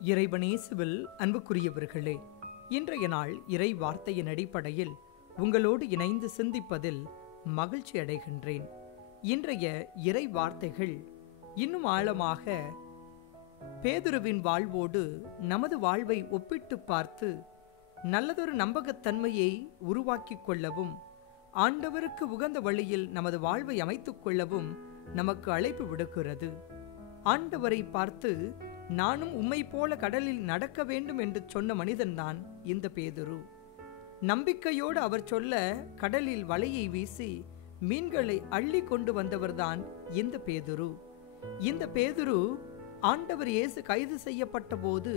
இறைவனேசுவில் அன்புக்குரியவர்களே, இன்றைய நாள் இறை வார்த்தையின் அடிப்படையில் உங்களோடு இணைந்து சிந்திப்பதில் மகிழ்ச்சி அடைகின்றேன். இன்றைய இறை வார்த்தைகள் இன்னும் ஆழமாக பேதுருவின் வாழ்வோடு நமது வாழ்வை ஒப்பிட்டு பார்த்து நல்லதொரு நம்பகத்தன்மையை உருவாக்கிக் கொள்ளவும், ஆண்டவருக்கு உகந்த வழியில் நமது வாழ்வை அமைத்துக் கொள்ளவும் நமக்கு அழைப்பு விடுக்கிறது. ஆண்டவரை பார்த்து, நானும் உம்மை போல கடலில் நடக்க வேண்டும் என்று சொன்ன மனிதன்தான் இந்த பேதுரு. நம்பிக்கையோடு அவர் சொல்ல கடலில் வலையை வீசி மீன்களை அள்ளி கொண்டு வந்தவர்தான் இந்த பேதுரு. இந்த பேதுரு ஆண்டவர் இயேசு கைது செய்யப்பட்ட போது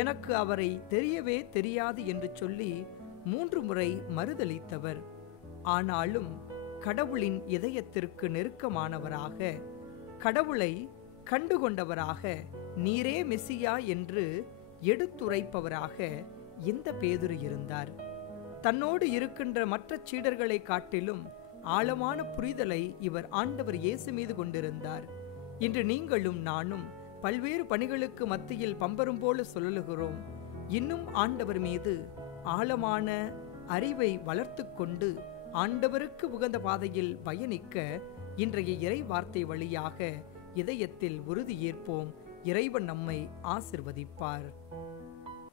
எனக்கு அவரை தெரியவே தெரியாது என்று சொல்லி 3 முறை மறுதலித்தவர். ஆனாலும் கடவுளின் இதயத்திற்கு நெருக்கமானவராக, கடவுளை கண்டுகொண்டவராக, நீரே மெசியா என்று எடுத்துரைப்பவராக இந்த பேதுரு இருந்தார். தன்னோடு இருக்கின்ற மற்ற சீடர்களை காட்டிலும் ஆழமான புரிதலை இவர் ஆண்டவர் இயேசு மீது கொண்டிருந்தார். இன்று நீங்களும் நானும் பல்வேறு பணிகளுக்கு மத்தியில் பம்பரும் போல சுழலுகிறோம். இன்னும் ஆண்டவர் மீது ஆழமான அறிவை வளர்த்து கொண்டு ஆண்டவருக்கு உகந்த பாதையில் பயணிக்க இன்றைய இறை வார்த்தை வழியாக இதயத்தில் உறுதி ஏற்போம். இறைவன் நம்மை ஆசிர்வதிப்பார்.